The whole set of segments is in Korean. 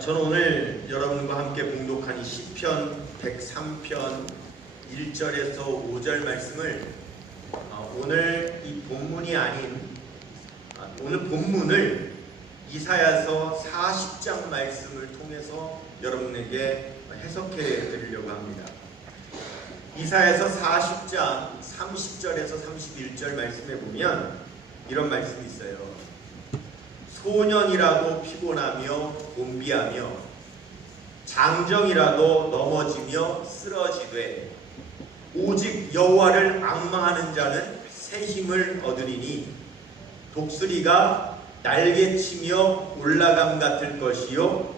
저는 오늘 여러분과 함께 봉독한 이 시편 103편 1절에서 5절 말씀을 오늘 이 본문이 아닌 오늘 본문을 이사야서 40장 말씀을 통해서 여러분에게 해석해 드리려고 합니다. 이사야서 40장 30절에서 31절 말씀에 보면 이런 말씀이 있어요. 소년이라도 피곤하며 곤비하며 장정이라도 넘어지며 쓰러지되 오직 여호와를 앙망하는 자는 새 힘을 얻으리니 독수리가 날개치며 올라감 같을 것이요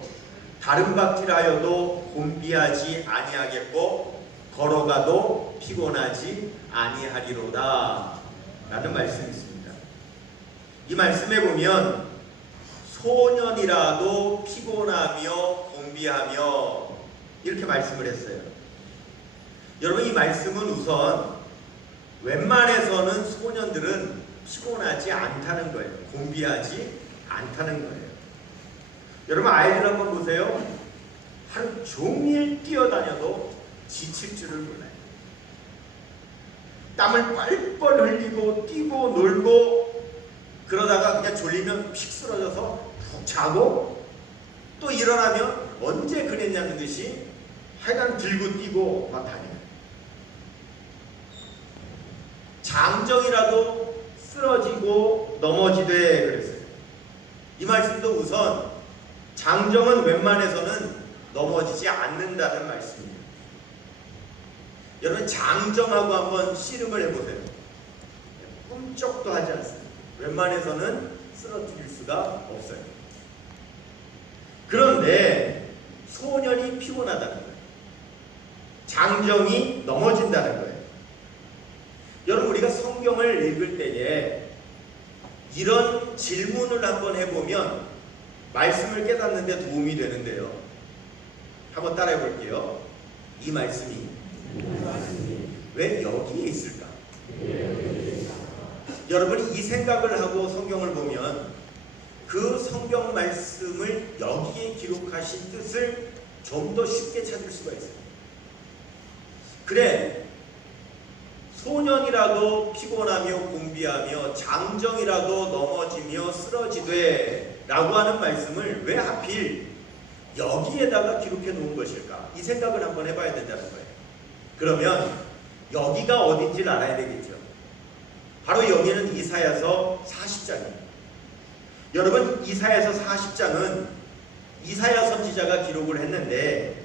다른 박질하여도 곤비하지 아니하겠고 걸어가도 피곤하지 아니하리로다 라는 말씀이 있습니다. 이 말씀에 보면 소년이라도 피곤하며 곤비하며 이렇게 말씀을 했어요. 여러분, 이 말씀은 우선 웬만해서는 소년들은 피곤하지 않다는 거예요. 곤비하지 않다는 거예요. 여러분, 아이들 한번 보세요. 하루 종일 뛰어다녀도 지칠 줄을 몰라요. 땀을 뻘뻘 흘리고 뛰고 놀고 그러다가 그냥 졸리면 픽 쓰러져서 푹 자고 또 일어나면 언제 그랬냐는 듯이 하여간 들고 뛰고 막 다녀요. 장정이라도 쓰러지고 넘어지되 그랬어요. 이 말씀도 우선 장정은 웬만해서는 넘어지지 않는다는 말씀이에요. 여러분, 장정하고 한번 씨름을 해보세요. 꿈쩍도 하지 않습니다. 웬만해서는 쓰러뜨릴 수가 없어요. 그런데 소년이 피곤하다는 거예요. 장정이 넘어진다는 거예요. 여러분, 우리가 성경을 읽을 때에 이런 질문을 한번 해보면 말씀을 깨닫는 데 도움이 되는데요. 한번 따라해 볼게요. 이 말씀이 왜 여기에 있을까? 여러분이 이 생각을 하고 성경을 보면 그 성경 말씀을 여기에 기록하신 뜻을 좀 더 쉽게 찾을 수가 있어요. 그래, 소년이라도 피곤하며 곤비하며 장정이라도 넘어지며 쓰러지되 라고 하는 말씀을 왜 하필 여기에다가 기록해 놓은 것일까? 이 생각을 한번 해봐야 된다는 거예요. 그러면 여기가 어딘지를 알아야 되겠죠. 바로 여기는 이사야서 40장이에요. 여러분, 이사야서 40장은 이사야 선지자가 기록을 했는데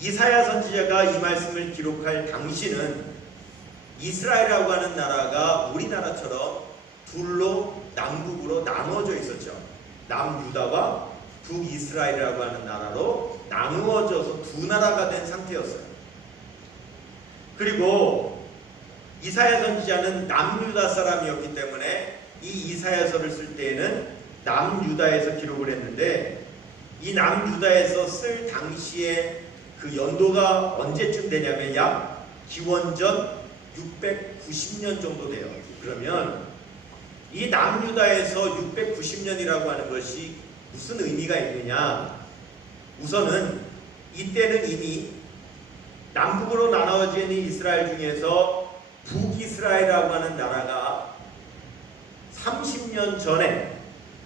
이사야 선지자가 이 말씀을 기록할 당시는 이스라엘이라고 하는 나라가 우리나라처럼 둘로 남북으로 나누어져 있었죠. 남유다와 북이스라엘이라고 하는 나라로 나누어져서 두 나라가 된 상태였어요. 그리고 이사야 선지자는 남유다 사람이었기 때문에 이 이사야서를 쓸 때에는 남유다에서 기록을 했는데 이 남유다에서 쓸 당시에 그 연도가 언제쯤 되냐면 약 기원전 690년 정도 돼요. 그러면 이 남유다에서 690년이라고 하는 것이 무슨 의미가 있느냐? 우선은 이때는 이미 남북으로 나눠져 있는 이스라엘 중에서 북이스라엘이라고 하는 나라가 30년 전에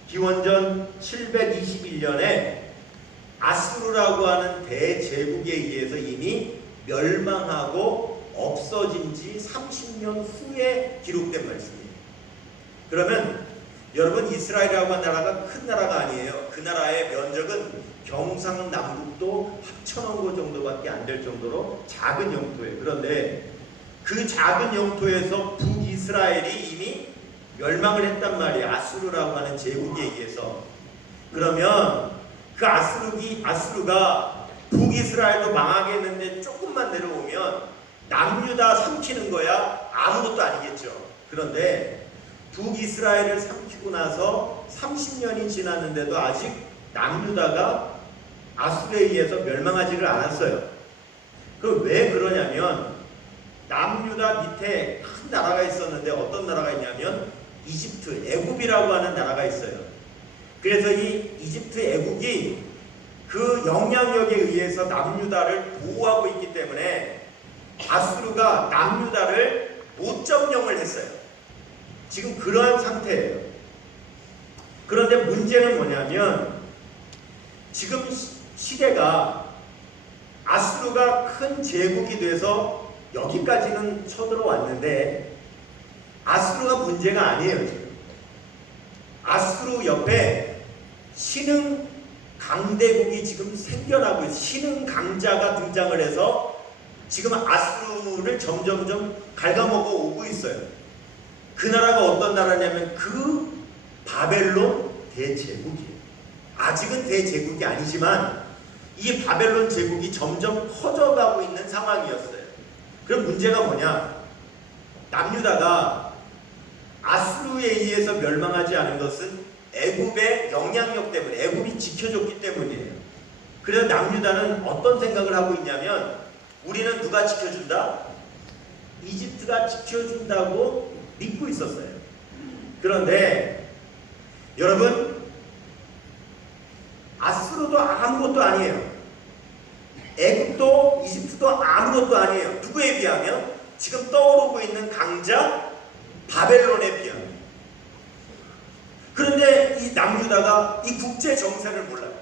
기원전 721년에 아수르라고 하는 대제국에 의해서 이미 멸망하고 없어진 지 30년 후에 기록된 말씀이에요. 그러면 여러분, 이스라엘이라고 하는 나라가 큰 나라가 아니에요. 그 나라의 면적은 경상남북도 합쳐놓은 것 정도밖에 안 될 정도로 작은 영토예요. 그런데 그 작은 영토에서 북이스라엘이 이미 멸망을 했단 말이에요. 아수르라고 하는 제국에 의해서. 그러면 그 아수르가 북이스라엘도 망하게 했는데 조금만 내려오면 남유다 삼키는 거야? 아무것도 아니겠죠. 그런데 북이스라엘을 삼키고 나서 30년이 지났는데도 아직 남유다가 아수르에 의해서 멸망하지를 않았어요. 그 왜 그러냐면 남유다 밑에 큰 나라가 있었는데 어떤 나라가 있냐면 이집트, 애굽이라고 하는 나라가 있어요. 그래서 이 이집트 애국이 그 영향력에 의해서 남유다를 보호하고 있기 때문에 아수르가 남유다를 못 점령을 했어요. 지금 그러한 상태예요. 그런데 문제는 뭐냐면 지금 시대가 아수르가 큰 제국이 돼서 여기까지는 쳐들어왔는데 아수르가 문제가 아니에요. 지금 아수르 옆에 신흥 강대국이 지금 생겨나고 있어요. 신흥 강자가 등장을 해서 지금 아수르를 점점점 갉아먹어 오고 있어요. 그 나라가 어떤 나라냐면 그 바벨론 대제국이에요. 아직은 대제국이 아니지만 이 바벨론 제국이 점점 커져가고 있는 상황이었어요. 그럼 문제가 뭐냐? 남유다가 아수르에 의해서 멸망하지 않은 것은 애굽의 영향력 때문에, 애굽이 지켜줬기 때문이에요. 그래서 남유다는 어떤 생각을 하고 있냐면 우리는 누가 지켜준다? 이집트가 지켜준다고 믿고 있었어요. 그런데 여러분, 아수르도 아무것도 아니에요. 애굽도 이집트도 아무것도 아니에요. 누구에 비하면? 지금 떠오르고 있는 강자 바벨론에 비하면. 그런데 이 남유다가 이 국제 정세를 몰라요.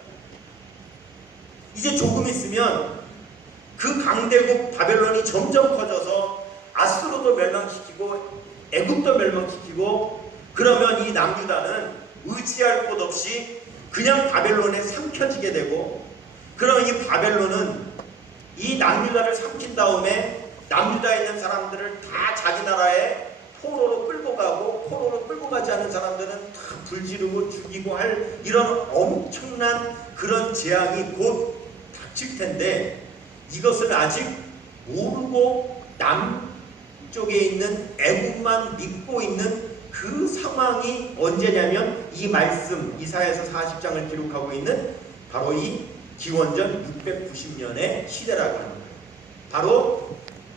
이제 조금 있으면 그 강대국 바벨론이 점점 커져서 아수르도 멸망시키고 애굽도 멸망시키고, 그러면 이 남유다는 의지할 곳 없이 그냥 바벨론에 삼켜지게 되고, 그러면 이 바벨론은 이 남유다를 삼킨 다음에 남유다에 있는 사람들을 다 자기 나라에 포로로 끌고 가고, 포로로 끌고 가지 않은 사람들은 다 불지르고 죽이고 할 이런 엄청난 그런 재앙이 곧 닥칠 텐데, 이것을 아직 모르고 남쪽에 있는 애국만 믿고 있는 그 상황이 언제냐면 이 말씀 이사야서 40장을 기록하고 있는 바로 이 기원전 690년의 시대라고 하는 거예요. 바로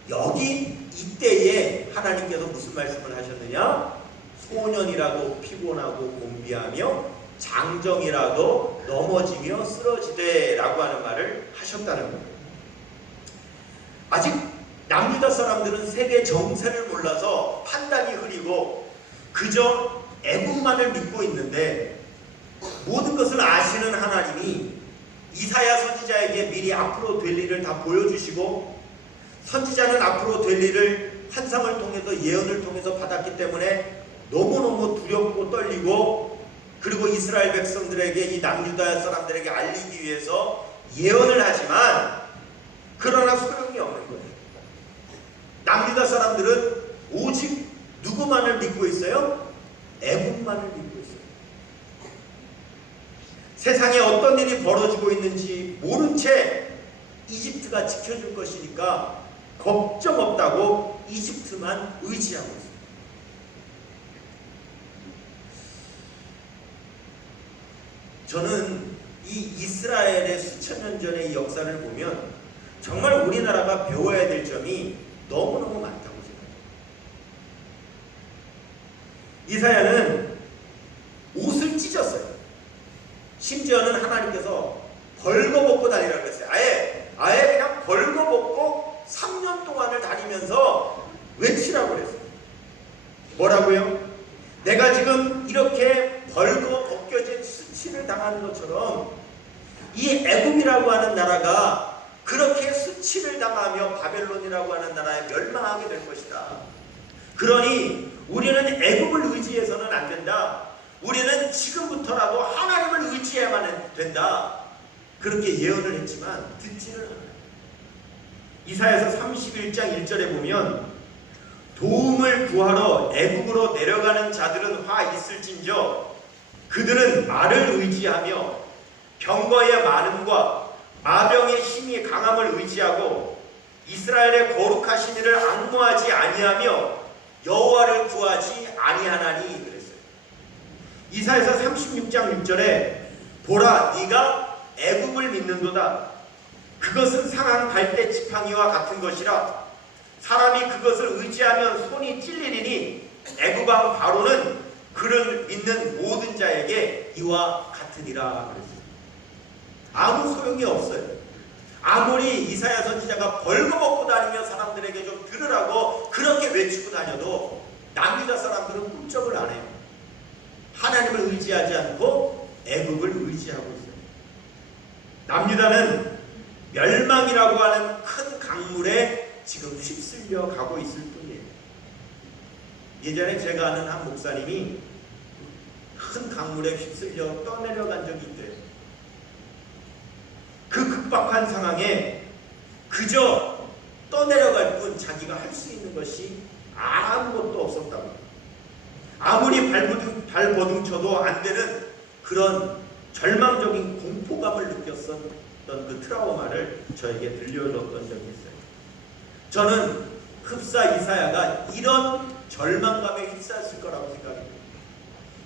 여기 이때에 하나님께서 무슨 말씀을 하셨느냐? 소년이라도 피곤하고 곤비하며 장정이라도 넘어지며 쓰러지되 라고 하는 말을 하셨다는 거예요. 아직 남유다 사람들은 세계 정세를 몰라서 판단이 흐리고 그저 애국만을 믿고 있는데, 모든 것을 아시는 하나님이 이사야 선지자에게 미리 앞으로 될 일을 다 보여주시고, 선지자는 앞으로 될 일을 환상을 통해서 예언을 통해서 받았기 때문에 너무너무 두렵고 떨리고, 그리고 이스라엘 백성들에게, 이 남유다 사람들에게 알리기 위해서 예언을 하지만 그러나 소용이 없는 거예요. 남유다 사람들은 오직 누구만을 믿고 있어요? 애국만을 믿고 있어요. 세상에 어떤 일이 벌어지고 있는지 모른 채 이집트가 지켜줄 것이니까 걱정 없다고 이집트만 의지하고 있어요. 저는 이 이스라엘의 수천 년 전의 역사를 보면 정말 우리나라가 배워야 될 점이 너무너무 많다고 생각해요. 이사야는 옷을 찢었어요. 심지어는 하나님께서 벌거벗고 다니라고 했어요. 아예 그냥 벌거벗고 3년 동안을 다니면서 외치라고 그랬어요. 뭐라고요? 내가 지금 이렇게 벌거벗겨진 수치를 당하는 것처럼 이 애굽이라고 하는 나라가 그렇게 수치를 당하며 바벨론이라고 하는 나라에 멸망하게 될 것이다. 그러니 우리는 애굽을 의지해서는 안 된다. 우리는 지금부터라도 하나님을 의지해야만 된다. 그렇게 예언을 했지만 듣지를 않아요. 이사야서 31장 1절에 보면 도움을 구하러 애굽으로 내려가는 자들은 화 있을진저 그들은 말을 의지하며 병거의 많음과 마병의 힘이 강함을 의지하고 이스라엘의 거룩하신 이를 앙모하지 아니하며 여호와를 구하지 아니하나니 그랬어요. 이사야서 36장 6절에 보라 네가 애굽을 믿는도다. 그것은 상한 갈대 지팡이와 같은 것이라. 사람이 그것을 의지하면 손이 찔리리니 애굽 왕 바로는 그를 믿는 모든 자에게 이와 같으니라 그랬어요. 아무 소용이 없어요. 아무리 이사야 선지자가 벌거벗고 다니며 사람들에게 좀 들으라고 그렇게 외치고 다녀도 남유다 사람들은 꿈쩍을 안 해요. 하나님을 의지하지 않고 애굽을 의지하고 있어요. 남유다는 멸망이라고 하는 큰 강물에 지금 휩쓸려 가고 있을 뿐이에요. 예전에 제가 아는 한 목사님이 큰 강물에 휩쓸려 떠내려간 적이 있대요. 그 극박한 상황에 그저 떠내려갈 뿐 자기가 할 수 있는 것이 아무것도 없었다고. 아무리 발버둥 쳐도 안 되는 그런 절망적인 공포감을 느꼈던 그 트라우마를 저에게 들려줬던 적이 있어요. 저는 흡사 이사야가 이런 절망감에 휩싸였을 거라고 생각해요.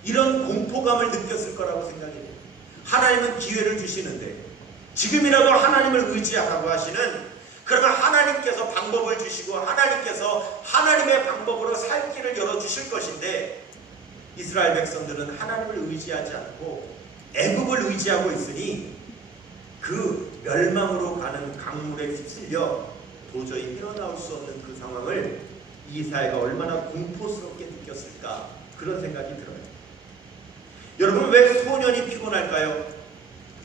이런 공포감을 느꼈을 거라고 생각해요. 하나님은 기회를 주시는데 지금이라도 하나님을 의지하라고 하시는, 그러면 하나님께서 방법을 주시고 하나님께서 하나님의 방법으로 살 길을 열어주실 것인데 이스라엘 백성들은 하나님을 의지하지 않고 애굽을 의지하고 있으니 그 멸망으로 가는 강물에 휩쓸려 도저히 헤어나올 수 없는 그 상황을 이사야가 얼마나 공포스럽게 느꼈을까, 그런 생각이 들어요. 여러분, 왜 소년이 피곤할까요?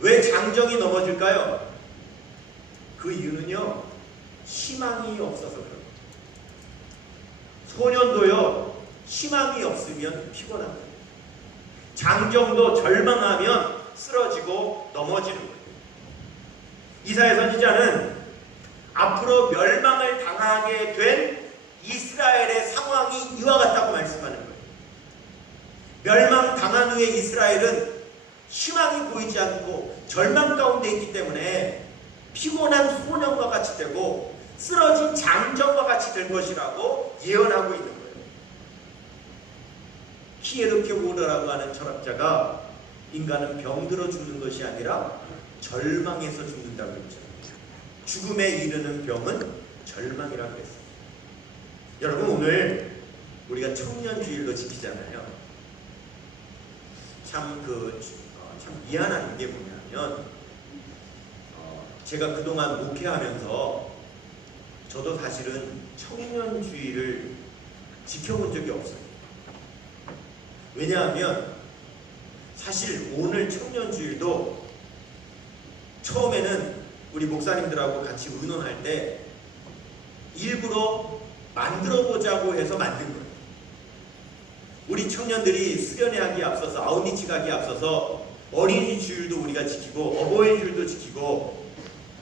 왜 장정이 넘어질까요? 그 이유는요, 희망이 없어서 그래요. 소년도요, 희망이 없으면 피곤합니다. 장정도 절망하면 쓰러지고 넘어지는 거예요. 이사야 선지자는 앞으로 멸망을 당하게 된 이스라엘의 상황이 이와 같다고 말씀하는 거예요. 멸망당한 후에 이스라엘은 희망이 보이지 않고 절망 가운데 있기 때문에 피곤한 소년과 같이 되고 쓰러진 장정과 같이 될 것이라고 예언하고 있는 거예요. 키에르케 오르라고 하는 철학자가 인간은 병들어 죽는 것이 아니라 절망해서 죽는다고 했죠. 죽음에 이르는 병은 절망이라고 했어요. 여러분, 오늘 우리가 청년주일로 지키잖아요. 참 미안한 게 뭐냐면, 제가 그동안 목회하면서 저도 사실은 청년주의를 지켜본 적이 없어요. 왜냐하면 사실 오늘 청년주일도 처음에는 우리 목사님들하고 같이 의논할 때 일부러 만들어보자고 해서 만든 거예요. 우리 청년들이 수련회 하기에 앞서서 아우니치 가기에 앞서서 어린이 주일도 우리가 지키고 어버이 주일도 지키고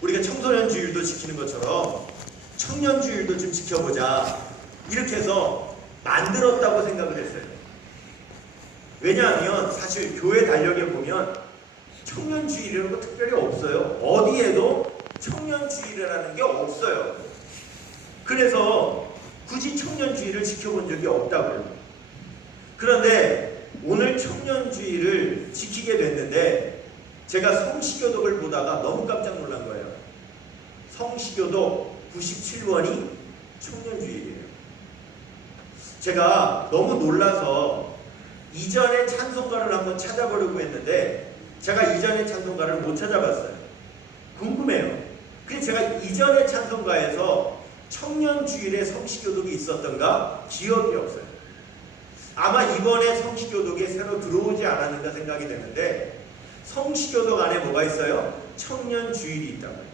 우리가 청소년 주일도 지키는 것처럼 청년 주일도 좀 지켜보자, 이렇게 해서 만들었다고 생각을 했어요. 왜냐하면 사실 교회 달력에 보면 청년 주일이라는 거 특별히 없어요. 어디에도 청년 주일이라는 게 없어요. 그래서 굳이 청년 주일을 지켜본 적이 없다고요. 그런데 오늘 청년주의를 지키게 됐는데 제가 성시교독을 보다가 너무 깜짝 놀란 거예요. 성시교독 97원이 청년주의예요. 제가 너무 놀라서 이전의 찬송가를 한번 찾아보려고 했는데 제가 이전의 찬송가를 못 찾아봤어요. 궁금해요. 그래서 제가 이전의 찬송가에서 청년주일에 성시교독이 있었던가 기억이 없어요. 아마 이번에 성시교독에 새로 들어오지 않았는가 생각이 되는데 성시교독 안에 뭐가 있어요? 청년주일이 있다고요.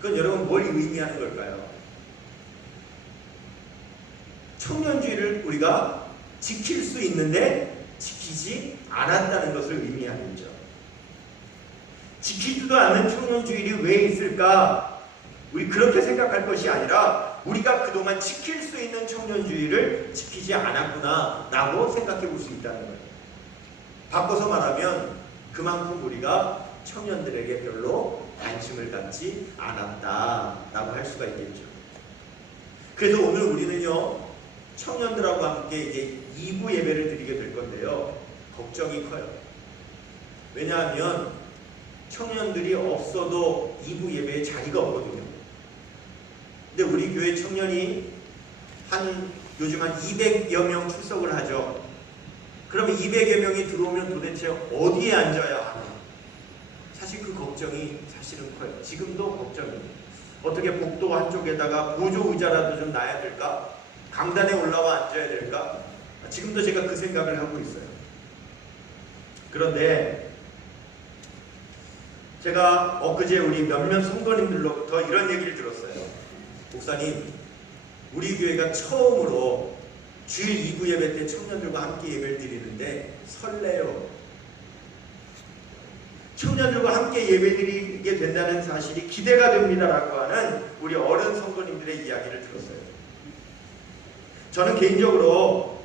그건 여러분 뭘 의미하는 걸까요? 청년주일을 우리가 지킬 수 있는데 지키지 않았다는 것을 의미하는 거죠. 지키지도 않는 청년주일이 왜 있을까? 우리 그렇게 생각할 것이 아니라 우리가 그동안 지킬 수 있는 청년주의를 지키지 않았구나 라고 생각해 볼 수 있다는 거예요. 바꿔서 말하면 그만큼 우리가 청년들에게 별로 관심을 갖지 않았다라고 할 수가 있겠죠. 그래서 오늘 우리는요, 청년들하고 함께 이제 2부 예배를 드리게 될 건데요, 걱정이 커요. 왜냐하면 청년들이 없어도 2부 예배에 자리가 없거든요. 근데 우리 교회 청년이 요즘 한 200여 명 출석을 하죠. 그러면 200여 명이 들어오면 도대체 어디에 앉아야 하나? 사실 그 걱정이 사실은 커요. 지금도 걱정이에요. 어떻게 복도 한쪽에다가 보조 의자라도 좀 놔야 될까? 강단에 올라와 앉아야 될까? 지금도 제가 그 생각을 하고 있어요. 그런데 제가 엊그제 우리 몇몇 성도님들로부터 이런 얘기를 들었어요. 목사님, 우리 교회가 처음으로 주일 2부 예배 때 청년들과 함께 예배를 드리는데 설레요. 청년들과 함께 예배드리게 된다는 사실이 기대가 됩니다라고 하는 우리 어른 성도님들의 이야기를 들었어요. 저는 개인적으로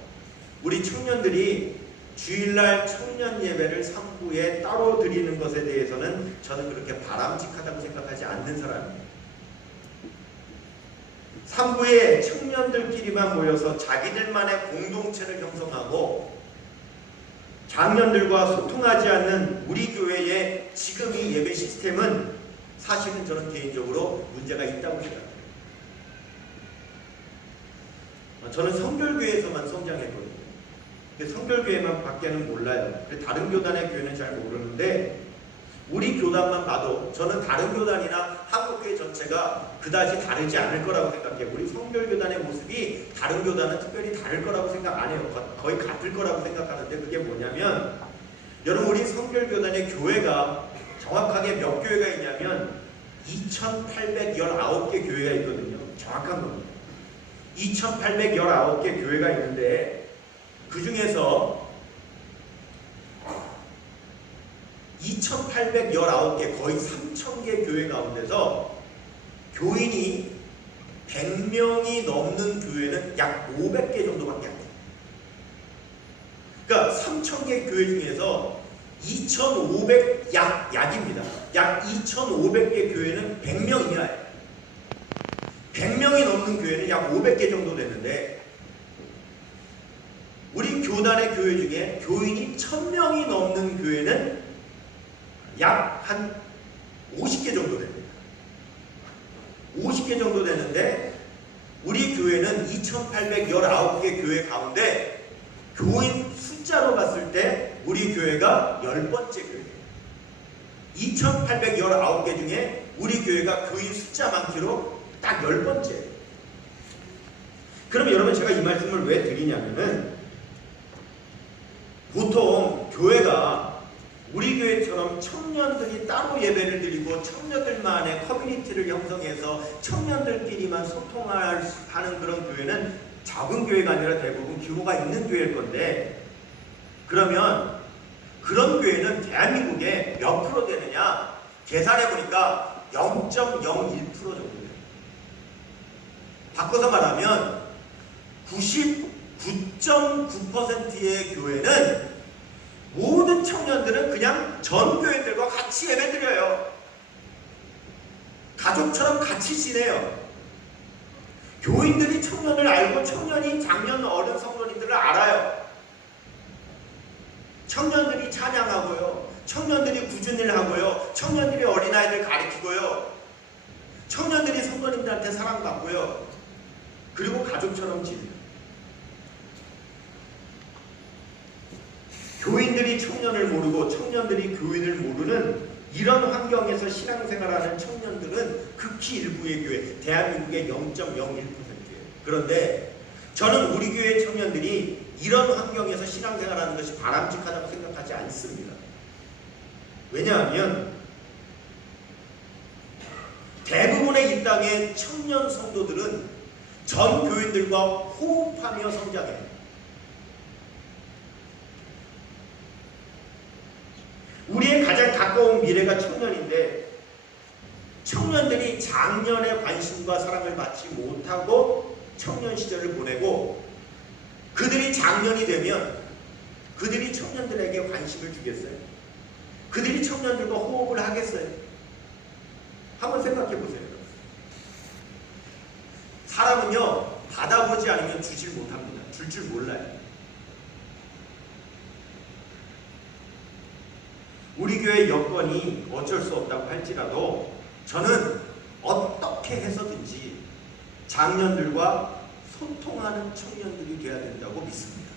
우리 청년들이 주일날 청년 예배를 3부에 따로 드리는 것에 대해서는 저는 그렇게 바람직하다고 생각하지 않는 사람이에요. 3부에 청년들끼리만 모여서 자기들만의 공동체를 형성하고 장년들과 소통하지 않는 우리 교회의 지금의 예배 시스템은 사실은 저는 개인적으로 문제가 있다고 생각해요. 저는 성결교회에서만 성장했거든요. 성결교회만 밖에는 몰라요. 다른 교단의 교회는 잘 모르는데 우리 교단만 봐도 저는 다른 교단이나 한국교회 전체가 그다지 다르지 않을 거라고 생각해요. 우리 성결교단의 모습이 다른 교단은 특별히 다를 거라고 생각 안 해요. 거의 같을 거라고 생각하는데 그게 뭐냐면 여러분 우리 성결교단의 교회가 정확하게 몇 교회가 있냐면 2,819개 교회가 있거든요. 정확한 겁니다. 2,819개 교회가 있는데 그 중에서 2,819개 거의 3,000개 교회 가운데서 교인이 100명이 넘는 교회는 약 500개 정도밖에 안 돼요. 그러니까 3,000개 교회 중에서 2,500 약입니다. 약 2,500개 교회는 100명 이하예요. 100명이 넘는 교회는 약 500개 정도 되는데 우리 교단의 교회 중에 교인이 1,000명이 넘는 교회는 약 한 50개 정도 됩니다. 50개 정도 되는데 우리 교회는 2,819개 교회 가운데 교인 숫자로 봤을 때 우리 교회가 10번째 교회예요. 2,819개 중에 우리 교회가 교인 숫자 많기로 딱 10번째. 그럼 여러분 제가 이 말씀을 왜 드리냐면은 보통 교회가 우리 교회처럼 청년들이 따로 예배를 드리고 청년들만의 커뮤니티를 형성해서 청년들끼리만 소통하는 그런 교회는 작은 교회가 아니라 대부분 규모가 있는 교회일 건데 그러면 그런 교회는 대한민국에 몇 프로 되느냐? 계산해 보니까 0.01% 정도 돼요. 바꿔서 말하면 99.9%의 교회는 모든 청년들은 그냥 전 교인들과 같이 예배드려요. 가족처럼 같이 지내요. 교인들이 청년을 알고 청년이 장년 어른 성도님들을 알아요. 청년들이 찬양하고요. 청년들이 구준일 하고요. 청년들이 어린아이들 가르치고요. 청년들이 성도님들한테 사랑받고요. 그리고 가족처럼 지내요. 교인들이 청년을 모르고 청년들이 교인을 모르는 이런 환경에서 신앙생활하는 청년들은 극히 일부의 교회, 대한민국의 0.01%예요. 그런데 저는 우리 교회 청년들이 이런 환경에서 신앙생활하는 것이 바람직하다고 생각하지 않습니다. 왜냐하면 대부분의 이 땅의 청년 성도들은 전 교인들과 호흡하며 성장해요. 우리의 가장 가까운 미래가 청년인데 청년들이 장년의 관심과 사랑을 받지 못하고 청년 시절을 보내고 그들이 장년이 되면 그들이 청년들에게 관심을 주겠어요? 그들이 청년들과 호흡을 하겠어요? 한번 생각해 보세요. 사람은요 받아보지 않으면 주질 못합니다. 줄 줄 몰라요. 우리 교회 여건이 어쩔 수 없다고 할지라도 저는 어떻게 해서든지 장년들과 소통하는 청년들이 되어야 된다고 믿습니다.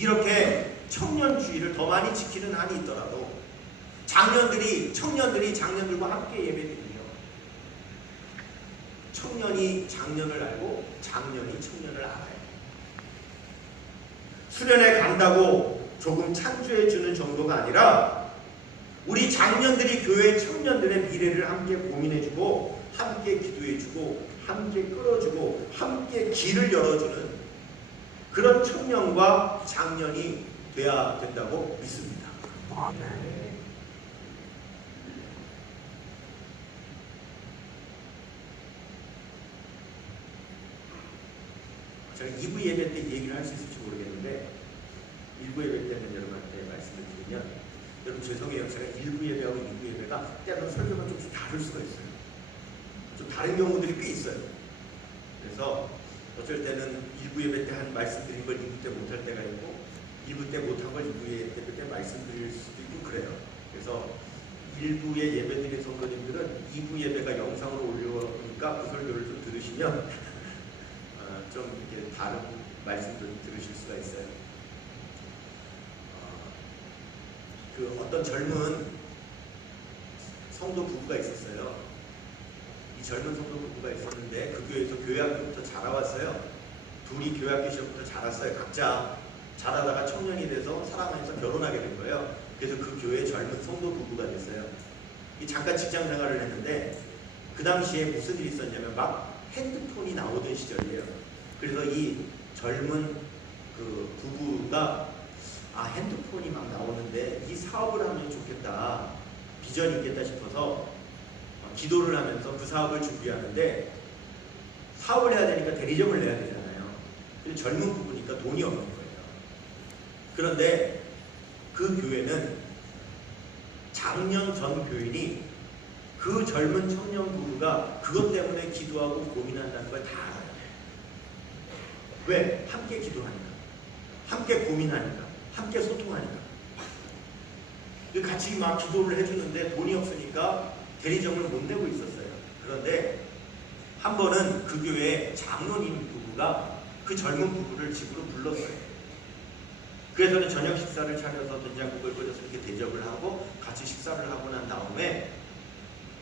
이렇게 청년주의를 더 많이 지키는 한이 있더라도 청년들이 장년들과 함께 예배드리며 청년이 장년을 알고 장년이 청년을 알아요. 수련회 간다고 조금 찬조해 주는 정도가 아니라 우리 장년들이 교회 청년들의 미래를 함께 고민해주고 함께 기도해주고 함께 끌어주고 함께 길을 열어주는 그런 청년과 장년이 돼야 된다고 믿습니다. 제가 2부 예배 때 얘기를 할 수 있을지 모르겠는데 1부 예배 때는 여러분한테 말씀을 드리면 여러분 죄송해요. 제가 1부 예배하고 2부 예배가 때로는 설교가 조금씩 다를 수가 있어요. 좀 다른 경우들이 꽤 있어요. 그래서 어쩔 때는 1부 예배 때 한 말씀드린 걸 2부 때 못할 때가 있고 1부 때 못한 걸 2부 예배 때 말씀드릴 수도 있고 그래요. 그래서 1부의 예배드린 성도님들은 2부 예배가 영상으로 올려오니까 그 설교를 좀 들으시면 좀 이렇게 다른 말씀들 들으실 수가 있어요. 그 어떤 젊은 성도 부부가 있었어요. 이 젊은 성도 부부가 있었는데 그 교회에서 교회학교부터 자라왔어요. 둘이 교회학교 시절부터 자랐어요. 각자 자라다가 청년이 돼서 사랑하면서 결혼하게 된 거예요. 그래서 그 교회의 젊은 성도 부부가 됐어요. 잠깐 직장 생활을 했는데 그 당시에 무슨 일이 있었냐면 막 핸드폰이 나오던 시절이에요. 그래서 이 젊은 그 부부가 핸드폰이 막 나오는데 이 사업을 하면 좋겠다, 비전이 있겠다 싶어서 기도를 하면서 그 사업을 준비하는데 사업을 해야 되니까 대리점을 내야 되잖아요. 근데 젊은 부부니까 돈이 없는 거예요. 그런데 그 교회는 작년 전 교인이 그 젊은 청년 부부가 그것 때문에 기도하고 고민한다는 걸 다 알아요. 왜? 함께 기도하니까, 함께 고민하니까, 함께 소통하니까. 같이 막 기도를 해주는데 돈이 없으니까 대리점을 못 내고 있었어요. 그런데 한 번은 그 교회 장로님 부부가 그 젊은 부부를 집으로 불렀어요. 그래서 저녁 식사를 차려서 된장국을 끓여서 이렇게 대접을 하고 같이 식사를 하고 난 다음에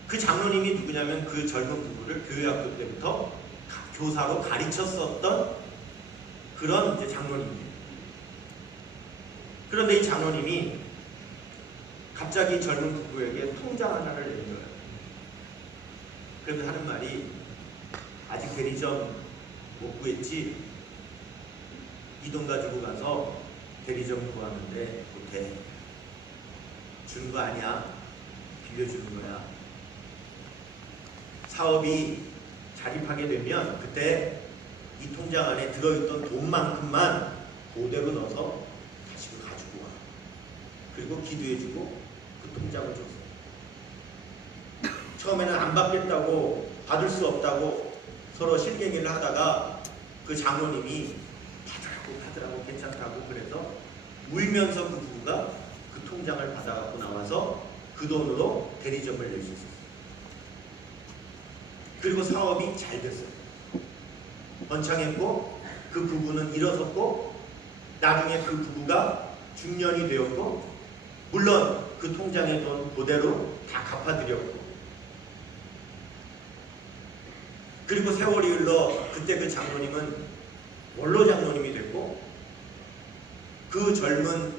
그 장로님이 누구냐면 그 젊은 부부를 교회학교 때부터 교사로 가르쳤었던 그런 이제 장로님이에요. 그런데 이 장로님이 갑자기 젊은 부부에게 통장 하나를 내는 거예요. 그런데 하는 말이 아직 대리점 못 구했지? 이 돈 가지고 가서 대리점 구하는데 못해. 주는 거 아니야. 빌려주는 거야. 사업이 자립하게 되면 그때 이 통장 안에 들어있던 돈만큼만 그대로 넣어서 다시 가지고 와. 그리고 기도해주고 그 통장을 줬어요. 처음에는 안 받겠다고, 받을 수 없다고 서로 실갱이를 하다가 그 장로님이 받으라고 괜찮다고 그래서 울면서 그 부부가 그 통장을 받아갖고 나와서 그 돈으로 대리점을 낼 수 있었어요. 그리고 사업이 잘 됐어요. 번창했고 그 부부는 일어섰고 나중에 그 부부가 중년이 되었고 물론 그 통장의 돈 그대로 다 갚아드렸고 그리고 세월이 흘러 그때 그 장로님은 원로 장로님이 됐고 그 젊은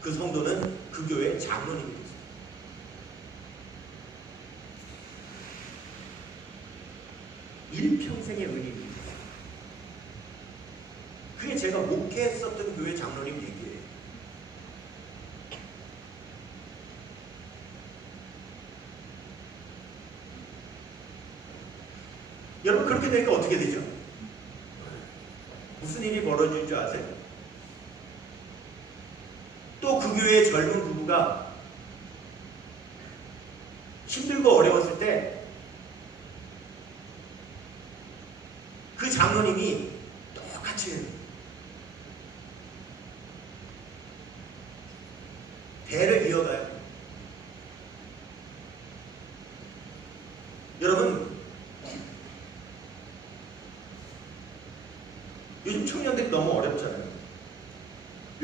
그 성도는 그 교회 장로님이 됐어요. 일평생의 은인입니다. 그게 제가 목회했었던 교회 장로님 얘기예요. 여러분 그렇게 되니까 어떻게 되죠? 무슨 일이 벌어질 줄 아세요? 또 그 교회의 젊은 부부가 힘들고 어려웠을 때 그 장로님이 똑같이 대를 이어가요. 여러분 요즘 청년들이 너무 어렵잖아요.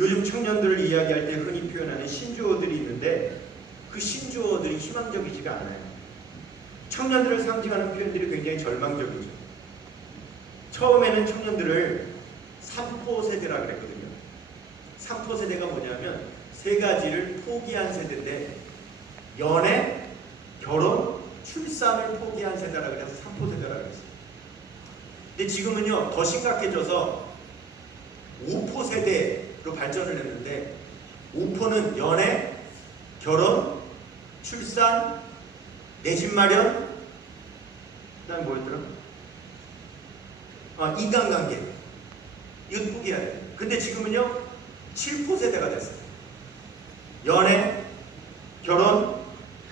요즘 청년들을 이야기할 때 흔히 표현하는 신조어들이 있는데 그 신조어들이 희망적이지가 않아요. 청년들을 상징하는 표현들이 굉장히 절망적이죠. 처음에는 청년들을 3포 세대라 그랬거든요. 3포 세대가 뭐냐면 세 가지를 포기한 세대인데 연애, 결혼, 출산을 포기한 세대라 그래서 3포 세대라 그랬어요. 근데 지금은요 더 심각해져서 5포 세대로 발전을 했는데 5포는 연애, 결혼, 출산, 내 집 마련, 그다음에 뭐였더라? 인간관계. 이거 포기해야 돼. 근데 지금은요 7포 세대가 됐어요. 연애, 결혼,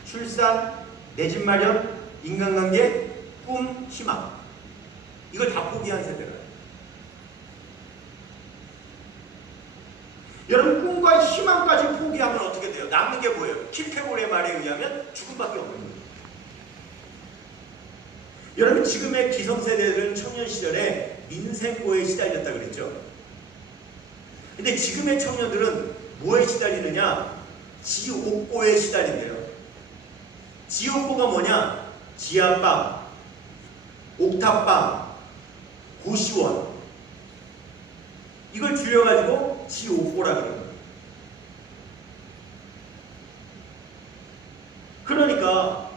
출산, 내 집 마련, 인간관계, 꿈, 희망. 이걸 다 포기한 세대가. 여러분 꿈과 희망까지 포기하면 어떻게 돼요? 남는 게 뭐예요? 킬페골의 말에 의하면 죽음밖에 없는 거예요. 여러분 지금의 기성세대들은 청년 시절에 민생고에 시달렸다 그랬죠. 근데 지금의 청년들은 뭐에 시달리느냐? 지옥고에 시달린대요. 지옥고가 뭐냐? 지하방, 옥탑방, 고시원. 이걸 줄여가지고 지옥고라 그러는 거예요. 그러니까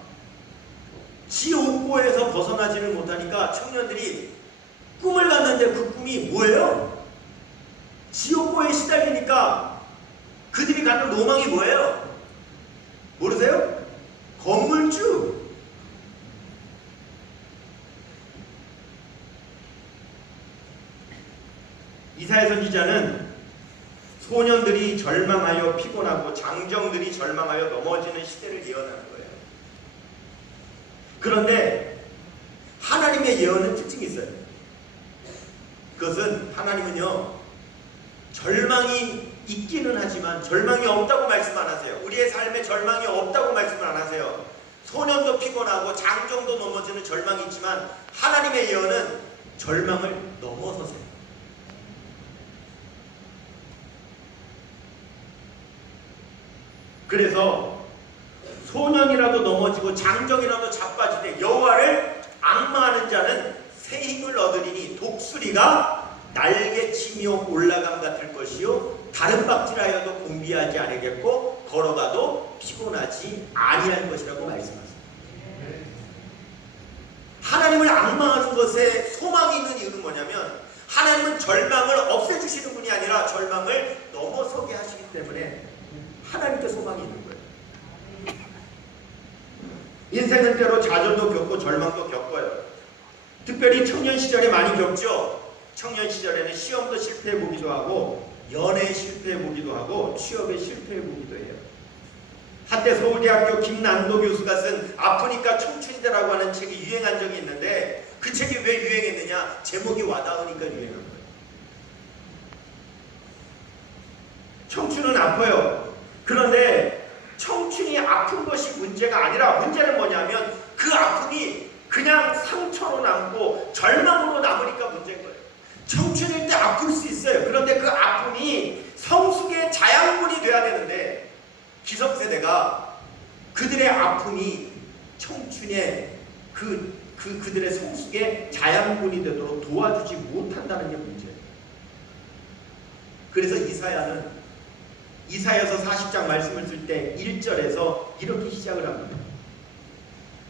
지옥고에서 벗어나지를 못하니까 청년들이 꿈을 갖는데 그 꿈이 뭐예요? 지옥고에 시달리니까 그들이 갖는 로망이 뭐예요? 모르세요? 건물주. 이사야 선지자는 소년들이 절망하여 피곤하고 장정들이 절망하여 넘어지는 시대를 예언하는 거예요. 그런데 하나님의 예언은 특징이 있어요. 그것은 하나님은요 절망이 있기는 하지만 절망이 없다고 말씀 안 하세요. 우리의 삶에 절망이 없다고 말씀을 안 하세요. 소년도 피곤하고 장정도 넘어지는 절망이 있지만 하나님의 예언은 절망을 넘어서세요. 그래서 소년이라도 넘어지고 장정이라도 자빠지되 여호와를 앙망하는 자는 새 힘을 얻으리니 독수리가 날개치며 올라감 같을 것이요 다른 박질하여도 공비하지 않으겠고 걸어가도 피곤하지 아니할 것이라고 말씀하십니다. 하나님을 앙망하는 것에 소망이 있는 이유는 뭐냐면 하나님은 절망을 없애주시는 분이 아니라 절망을 넘어서게 하시기 때문에 하나님께 소망이 있는 거예요. 인생은 때로 좌절도 겪고 절망도 겪어요. 특별히 청년 시절에 많이 겪죠. 청년 시절에는 시험도 실패해 보기도 하고 연애에 실패해 보기도 하고 취업에 실패해 보기도 해요. 한때 서울대학교 김난도 교수가 쓴 아프니까 청춘이다라고 하는 책이 유행한 적이 있는데 그 책이 왜 유행했느냐? 제목이 와닿으니까 유행한 거예요. 청춘은 아파요. 그런데 청춘이 아픈 것이 문제가 아니라 문제는 뭐냐면 그 아픔이 그냥 상처로 남고 절망으로 남으니까 문제인 거예요. 청춘일 때 아플 수 있어요. 그런데 그 아픔이 성숙의 자양분이 돼야 되는데 기성세대가 그들의 아픔이 청춘의 그들의 성숙의 자양분이 되도록 도와주지 못한다는 게 문제예요. 그래서 이사야서 40장 말씀을 쓸 때 1절에서 이렇게 시작을 합니다.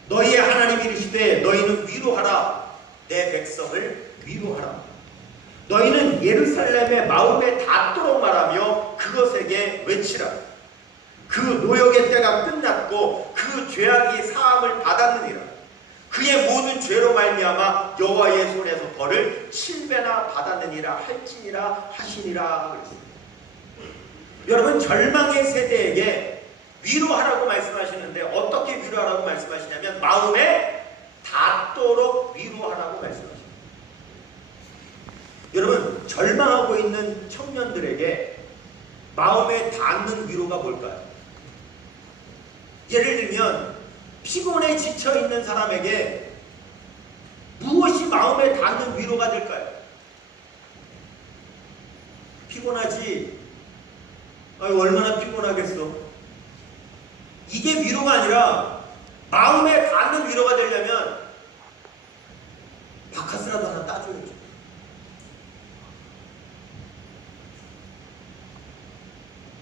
너희의 하나님 이르시되 너희는 위로하라. 내 백성을 위로하라. 너희는 예루살렘의 마음에 닿도록 말하며 그것에게 외치라. 그 노역의 때가 끝났고 그 죄악이 사함을 받았느니라. 그의 모든 죄로 말미암아 여호와의 손에서 벌을 7배나 받았느니라 할지니라 하시니라 그랬습니다. 여러분 절망의 세대에게 위로하라고 말씀하시는데 어떻게 위로하라고 말씀하시냐면 마음에 닿도록 위로하라고 말씀하십니다. 여러분 절망하고 있는 청년들에게 마음에 닿는 위로가 뭘까요? 예를 들면 피곤에 지쳐있는 사람에게 무엇이 마음에 닿는 위로가 될까요? 피곤하지? 아유, 얼마나 피곤하겠어. 이게 위로가 아니라 마음에 닿는 위로가 되려면 바카스라도 하나 따줘야죠.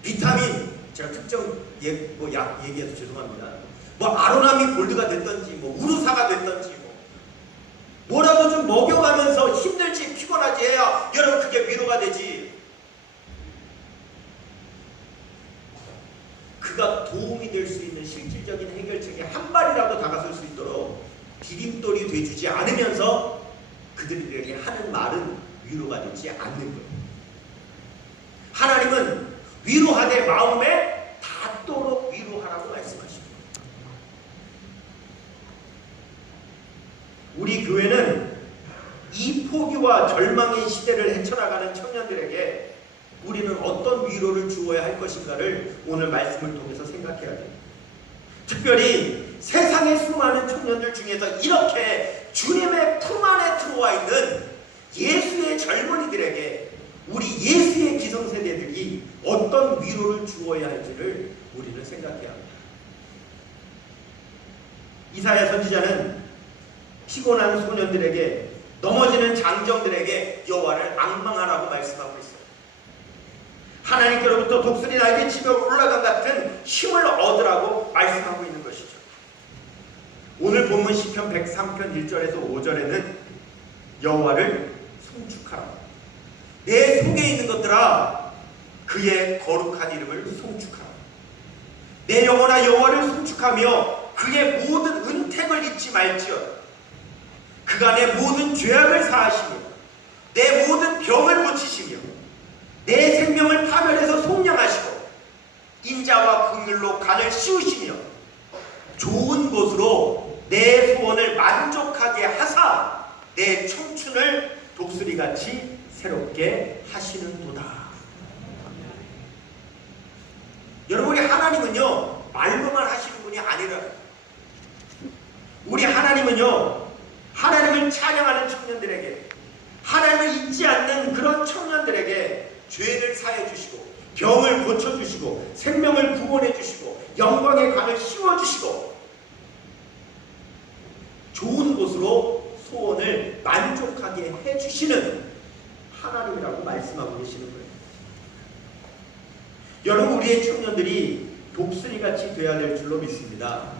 비타민, 제가 특정 약 얘기해서 죄송합니다. 뭐 아로나미 골드가 됐던지 뭐 우루사가 됐던지 뭐라도 좀 먹여가면서 힘들지 피곤하지 해야 여러분 그게 위로가 되지. 그가 도움이 될 수 있는 실질적인 해결책에 한 발이라도 다가설 수 있도록 디딤돌이 돼주지 않으면서 그들에게 하는 말은 위로가 되지 않는 거예요. 하나님은 위로하되 마음에 닿도록 위로하라고 말씀하십니다. 우리 교회는 이 포기와 절망의 시대를 헤쳐나가는 청년들에게 우리는 어떤 위로를 주어야 할 것인가를 오늘 말씀을 통해서 생각해야 돼요. 특별히 세상의 수많은 청년들 중에서 이렇게 주님의 품 안에 들어와 있는 예수의 젊은이들에게 우리 예수의 기성세대들이 어떤 위로를 주어야 할지를 우리는 생각해야 합니다. 이사야 선지자는 피곤한 소년들에게, 넘어지는 장정들에게 여호와를 앙망하라고 말씀하고 있어요. 하나님께로부터 독수리 날개 치며 올라간 같은 힘을 얻으라고 말씀하고 있는 것이죠. 오늘 본문 시편 103편 1절에서 5절에는 여호와를 송축하라. 내 속에 있는 것들아 그의 거룩한 이름을 송축하라. 내 영혼아 여호와를 송축하며 그의 모든 은택을 잊지 말지어다. 그가 내 모든 죄악을 사하시며 내 모든 병을 고치시며 내 생명을 파멸해서 속량하시고 인자와 긍휼로 간을 씌우시며 좋은 곳으로 내 소원을 만족하게 하사 내 청춘을 독수리같이 새롭게 하시는도다. 여러분, 우리 하나님은요 말로만 하시는 분이 아니라, 우리 하나님은요 하나님을 찬양하는 청년들에게, 하나님을 잊지 않는 그런 청년들에게 죄를 사해 주시고 병을 고쳐 주시고 생명을 구원해 주시고 영광의 강을 씌워 주시고 좋은 곳으로 소원을 만족하게 해 주시는 하나님이라고 말씀하고 계시는 거예요. 여러분, 우리의 청년들이 독수리같이 되어야 될 줄로 믿습니다.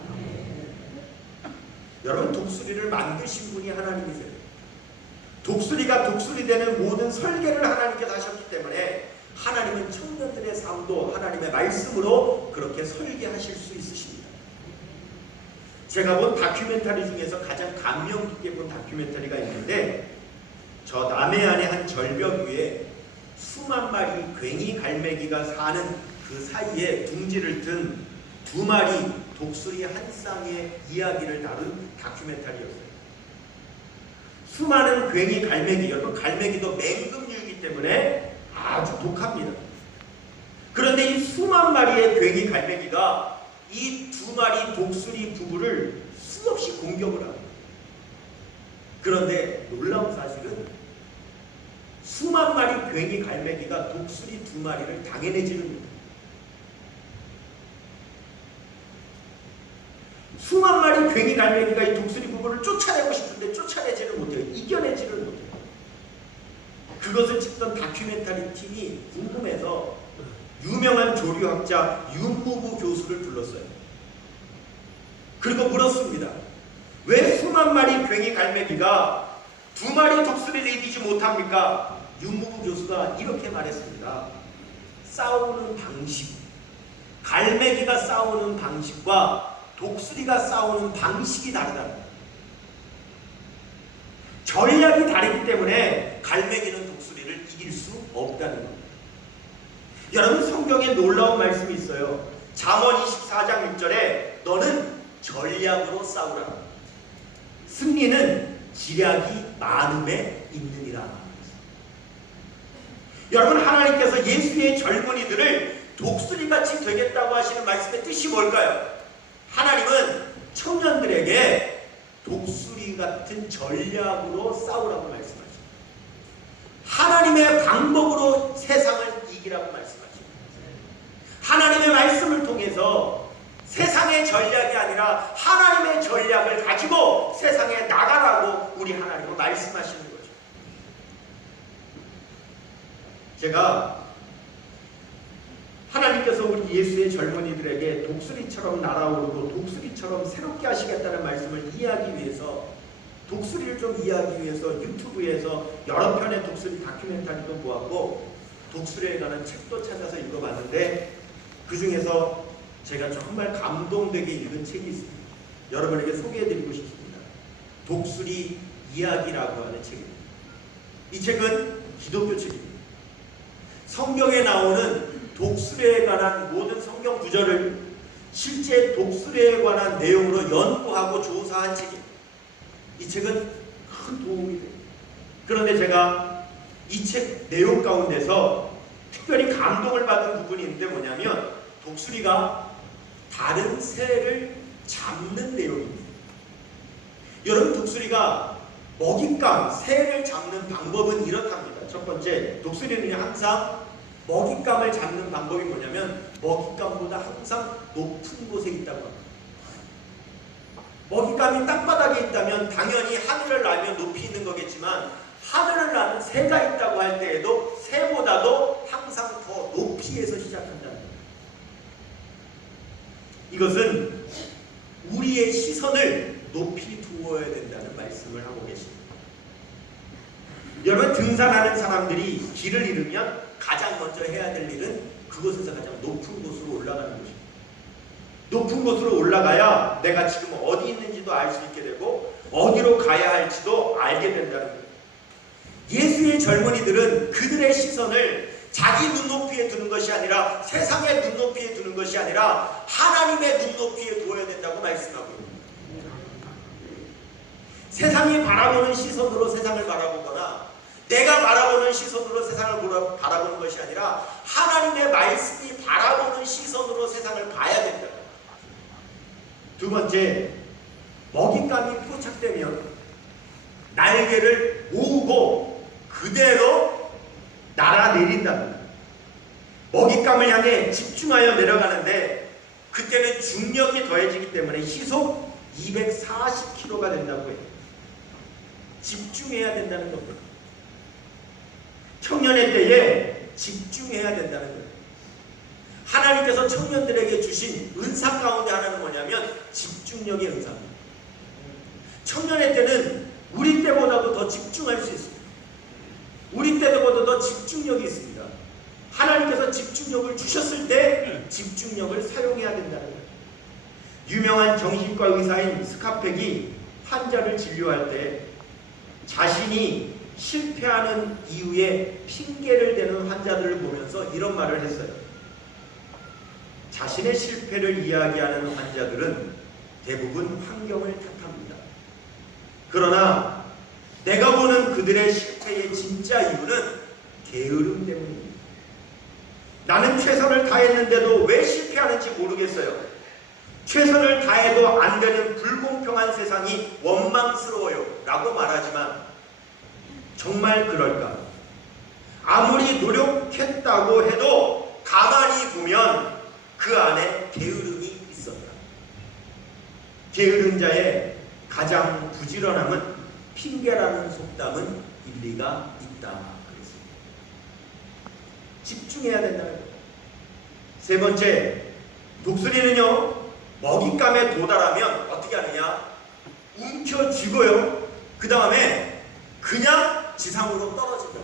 여러분, 독수리를 만드신 분이 하나님이세요. 독수리가 독수리 되는 모든 설계를 하나님께서 하셨기 때문에 하나님은 청년들의 삶도 하나님의 말씀으로 그렇게 설계하실 수 있으십니다. 제가 본 다큐멘터리 중에서 가장 감명 깊게 본 다큐멘터리가 있는데, 저 남해안의 한 절벽 위에 수만 마리 괭이 갈매기가 사는 그 사이에 둥지를 튼 두 마리 독수리 한 쌍의 이야기를 다룬 다큐멘터리였어요. 수많은 괭이 갈매기, 여러분 갈매기도 맹금류이기 때문에 아주 독합니다. 그런데 이 수만 마리의 괭이 갈매기가 이 두 마리 독수리 부부를 수없이 공격을 합니다. 그런데 놀라운 사실은 수만 마리 괭이 갈매기가 독수리 두 마리를 당해내지는 못합니다. 수만 마리 괭이 갈매기가 이 독수리 부부를 쫓아내고 싶은데 쫓아내지를 못해요. 이겨내지를 못해요. 그것을 찍던 다큐멘터리 팀이 궁금해서 유명한 조류학자 윤무부 교수를 불렀어요. 그리고 물었습니다. 왜 수만 마리 괭이 갈매기가 두 마리 독수리를 이기지 못합니까? 윤무부 교수가 이렇게 말했습니다. 싸우는 방식, 갈매기가 싸우는 방식과 독수리가 싸우는 방식이 다르다. 전략이 다르기 때문에 갈매기는 독수리를 이길 수 없다는 겁니다. 여러분, 성경에 놀라운 말씀이 있어요. 잠언 24장 6절에 너는 전략으로 싸우라. 승리는 지략이 많음에 있느니라. 여러분, 하나님께서 예수의 젊은이들을 독수리같이 되겠다고 하시는 말씀의 뜻이 뭘까요? 하나님은 청년들에게 독수리 같은 전략으로 싸우라고 말씀하십니다. 하나님의 방법으로 세상을 이기라고 말씀하십니다. 가운데서 세상의 전략이 아니라 하나님의 전략을 가지고 세상에 나가라고 우리 하나님은 말씀하시는 거죠. 제가 하나님께서 우리 예수의 젊은이들에게 독수리처럼 날아오르고 독수리처럼 새롭게 하시겠다는 말씀을 이해하기 위해서, 독수리를 좀 이해하기 위해서 유튜브에서 여러 편의 독수리 다큐멘터리도 보았고 독수리에 관한 책도 찾아서 읽어봤는데, 그 중에서 제가 정말 감동되게 읽은 책이 있습니다. 여러분에게 소개해드리고 싶습니다. 독수리 이야기라고 하는 책입니다. 이 책은 기독교 책입니다. 성경에 나오는 독수리에 관한 모든 성경 구절을 실제 독수리에 관한 내용으로 연구하고 조사한 책입니다. 이 책은 큰 도움이 됩니다. 그런데 제가 이 책 내용 가운데서 특별히 감동을 받은 부분이 있는데 뭐냐면, 독수리가 다른 새를 잡는 내용입니다. 여러분, 독수리가 먹잇감, 새를 잡는 방법은 이렇답니다. 첫 번째, 독수리는 항상 먹잇감을 잡는 방법이 뭐냐면 먹잇감보다 항상 높은 곳에 있다고 합니다. 먹잇감이 땅바닥에 있다면 당연히 하늘을 날면 높이 있는 거겠지만, 하늘을 나는 새가 있다고 할 때에도 새보다도 항상 더 높이에서 시작한다는 거예요. 이것은 우리의 시선을 높이 두어야 된다는 말씀을 하고 계십니다. 여러분, 등산하는 사람들이 길을 잃으면 가장 먼저 해야 될 일은 그곳에서 가장 높은 곳으로 올라가는 것입니다. 높은 곳으로 올라가야 내가 지금 어디 있는지도 알 수 있게 되고 어디로 가야 할지도 알게 된다는 거예요. 예수의 젊은이들은 그들의 시선을 자기 눈높이에 두는 것이 아니라, 세상의 눈높이에 두는 것이 아니라 하나님의 눈높이에 두어야 된다고 말씀하고 있습니다. 세상이 바라보는 시선으로 세상을 바라보거나 내가 바라보는 시선으로 세상을 바라보는 것이 아니라 하나님의 말씀이 바라보는 시선으로 세상을 봐야 된다. 두 번째, 먹잇감이 포착되면 날개를 모으고 그대로 날아내린답니다. 먹잇감을 향해 집중하여 내려가는데 그때는 중력이 더해지기 때문에 시속 240km가 된다고 해요. 집중해야 된다는 겁니다. 청년의 때에 집중해야 된다는 거예요. 하나님께서 청년들에게 주신 은사 가운데 하나는 뭐냐면 집중력의 은사입니다. 청년의 때는 우리 때보다도 더 집중할 수 있습니다. 우리 때보다도 더 집중력이 있습니다. 하나님께서 집중력을 주셨을 때 집중력을 사용해야 된다는 거예요. 유명한 정신과 의사인 스카펙이 환자를 진료할 때 자신이 실패하는 이유에 핑계를 대는 환자들을 보면서 이런 말을 했어요. 자신의 실패를 이야기하는 환자들은 대부분 환경을 탓합니다. 그러나 내가 보는 그들의 실패의 진짜 이유는 게으름 때문입니다. 나는 최선을 다했는데도 왜 실패하는지 모르겠어요. 최선을 다해도 안 되는 불공평한 세상이 원망스러워요 라고 말하지만 정말 그럴까? 아무리 노력했다고 해도 가만히 보면 그 안에 게으름이 있었다. 게으른 자의 가장 부지런함은 핑계라는 속담은 일리가 있다. 그랬습니다. 집중해야 된다는 거예요. 세 번째, 독수리는요, 먹잇감에 도달하면 어떻게 하느냐? 움켜쥐고요. 그 다음에 그냥 지상으로 떨어진다.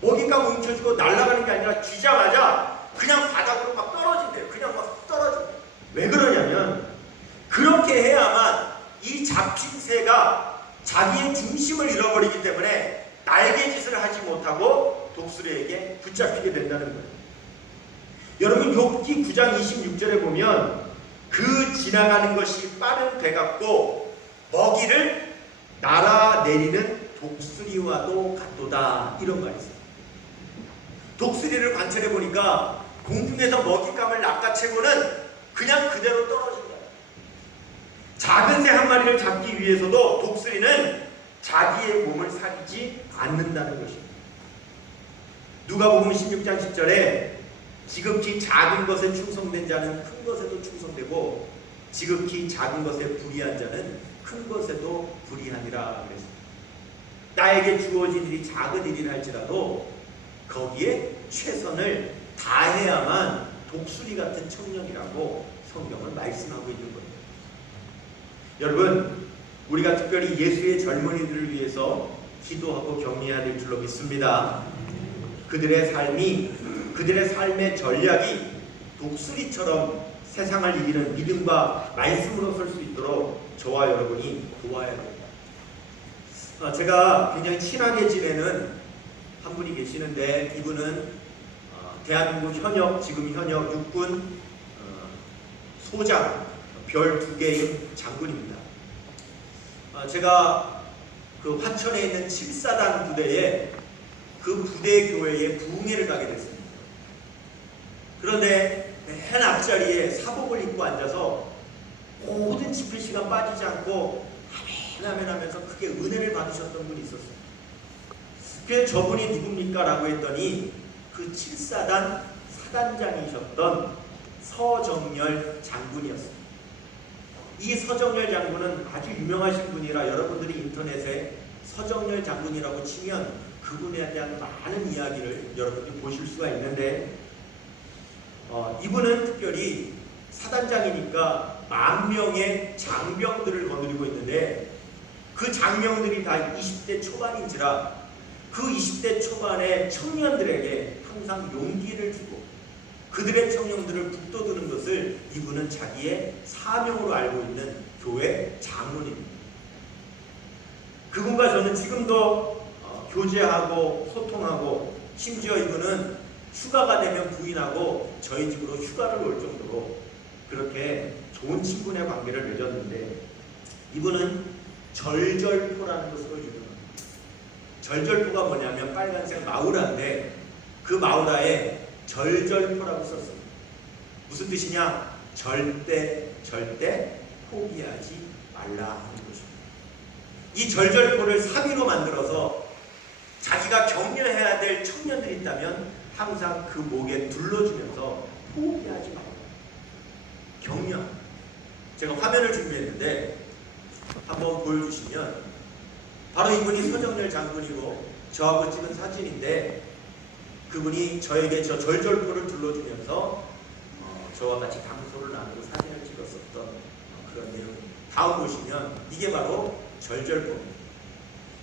먹잇감 움켜쥐고 날아가는 게 아니라 쥐자마자 그냥 바닥으로 막 떨어진대요. 그냥 막 떨어진대요. 왜 그러냐면 그렇게 해야만 이 잡힌 새가 자기의 중심을 잃어버리기 때문에 날개짓을 하지 못하고 독수리에게 붙잡히게 된다는 거예요. 여러분, 욥기 9장 26절에 보면 그 지나가는 것이 빠른 배 같고 먹이를 날아내리는 독수리와도 같도다, 이런 말이 있어요. 독수리를 관찰해 보니까 공중에서 먹잇감을 낚아채고는 그냥 그대로 떨어진다. 작은 새 한 마리를 잡기 위해서도 독수리는 자기의 몸을 사리지 않는다는 것입니다. 누가복음 16장 10절에 지극히 작은 것에 충성된 자는 큰 것에도 충성되고 지극히 작은 것에 불의한 자는 큰 것에도 불의하니라 그랬습니다. 나에게 주어진 일이 작은 일이라 할지라도 거기에 최선을 다해야만 독수리 같은 청년이라고 성경은 말씀하고 있는 거예요. 여러분, 우리가 특별히 예수의 젊은이들을 위해서 기도하고 격려해야 될 줄로 믿습니다. 그들의 삶의 전략이 독수리처럼 세상을 이기는 믿음과 말씀으로 설 수 있도록 저와 여러분이 도와야 됩니다. 제가 굉장히 친하게 지내는 한 분이 계시는데 이분은 대한민국 지금 현역 육군 소장 별 2개인 장군입니다. 제가 그 화천에 있는 7사단 부대에 그 부대 교회에 부흥회를 가게 됐습니다. 그런데 맨 앞자리에 사복을 입고 앉아서 모든 집회 시간 빠지지 않고 아멘 하면서 크게 은혜를 받으셨던 분이 있었어요. 그래서 저분이 누굽니까? 라고 했더니 그 7사단 사단장이셨던 서정열 장군이었습니다. 이 서정열 장군은 아주 유명하신 분이라 여러분들이 인터넷에 서정열 장군이라고 치면 그분에 대한 많은 이야기를 여러분들이 보실 수가 있는데 이분은 특별히 사단장이니까 10,000명의 장병들을 거느리고 있는데 그 장병들이 다 20대 초반인지라 그 20대 초반의 청년들에게 항상 용기를 주고 그들의 청년들을 북돋우는 것을 이분은 자기의 사명으로 알고 있는 교회 장로입니다. 그분과 저는 지금도 교제하고 소통하고 심지어 이분은 휴가가 되면 부인하고 저희 집으로 휴가를 올 정도로 그렇게 좋은 친분의 관계를 맺었는데 이분은 절절포라는 것으로 유명합니다. 절절포가 뭐냐면 빨간색 마우라인데 그 마우라에 절절포라고 썼습니다. 무슨 뜻이냐? 절대 포기하지 말라 하는 것입니다. 이 절절포를 사비로 만들어서 자기가 격려해야 될 청년들이 있다면 항상 그 목에 둘러주면서 포기하지 말라. 격려. 제가 화면을 준비했는데 한번 보여주시면 바로 이분이 서정열 장군이고 저하고 찍은 사진인데 그분이 저에게 저 절절포를 둘러주면서 저와 같이 담소를 나누고 사진을 찍었었던 그런 내용입니다. 다음 보시면 이게 바로 절절포입니다.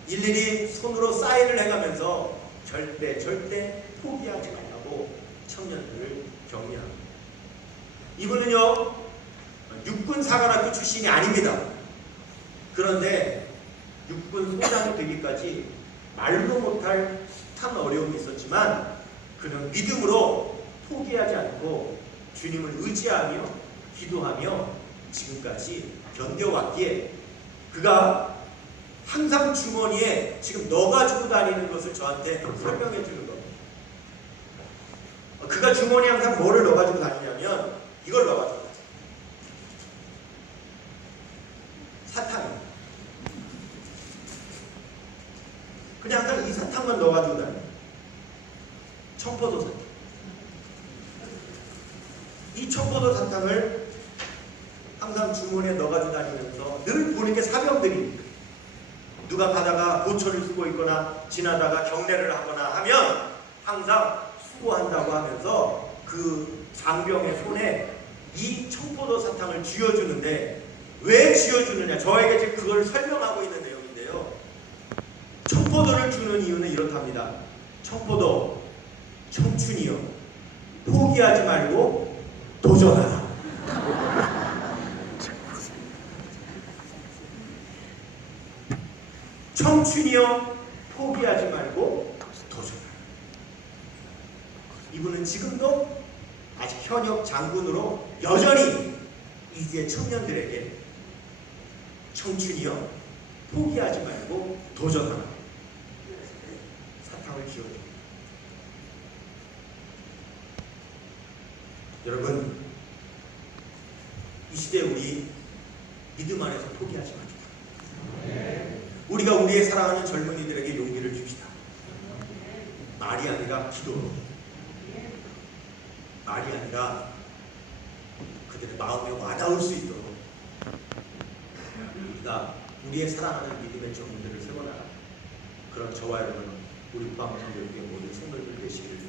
일일이 손으로 사인을 해가면서 절대 포기하지 말라고 청년들을 격려합니다. 이분은요 육군 사관학교 출신이 아닙니다. 그런데 육군 소장이 되기까지 말로 못할 숱한 어려움이 있었지만 그는 믿음으로 포기하지 않고 주님을 의지하며 기도하며 지금까지 견뎌왔기에 그가 항상 주머니에 지금 넣어가지고 다니는 것을 저한테 설명해 주는 겁니다. 그가 주머니에 항상 뭐를 넣어가지고 다니냐면 이걸 넣어가지고 다니죠. 사탕입니다. 그냥 항상 이 사탕만 넣어가지고 다녀요. 청포도 사탕. 이 청포도 사탕을 항상 주머니에 넣어가지고 다니면서 늘 보는 게 사병들입니다. 누가 가다가 보초를 쓰고 있거나 지나다가 경례를 하거나 하면 항상 수고한다고 하면서 그 장병의 손에 이 청포도 사탕을 쥐어주는데 왜 쥐어주느냐? 저에게 지금 그걸 설명하고 있는 내용인데요. 청포도를 주는 이유는 이렇답니다. 청포도, 청춘이여, 포기하지 말고 도전하라. 청춘이여 포기하지 말고 도전하라. 이분은 지금도 아직 현역 장군으로 여전히 이제 청년들에게 청춘이여 포기하지 말고 도전하라. 사탕을 쥐어줍니다. 여러분, 이 시대에 우리 믿음 안에서 포기하지 맙시다. 우리가 우리의 사랑하는 젊은이들에게 용기를 줍시다. 말이 아니라 기도로. 말이 아니라 그들의 마음이 와닿을 수 있도록 우리가 우리의 사랑하는 믿음의 종들을 세워나가 그런 저와 여러분 우리 방송국의 모든 성도들 되시기를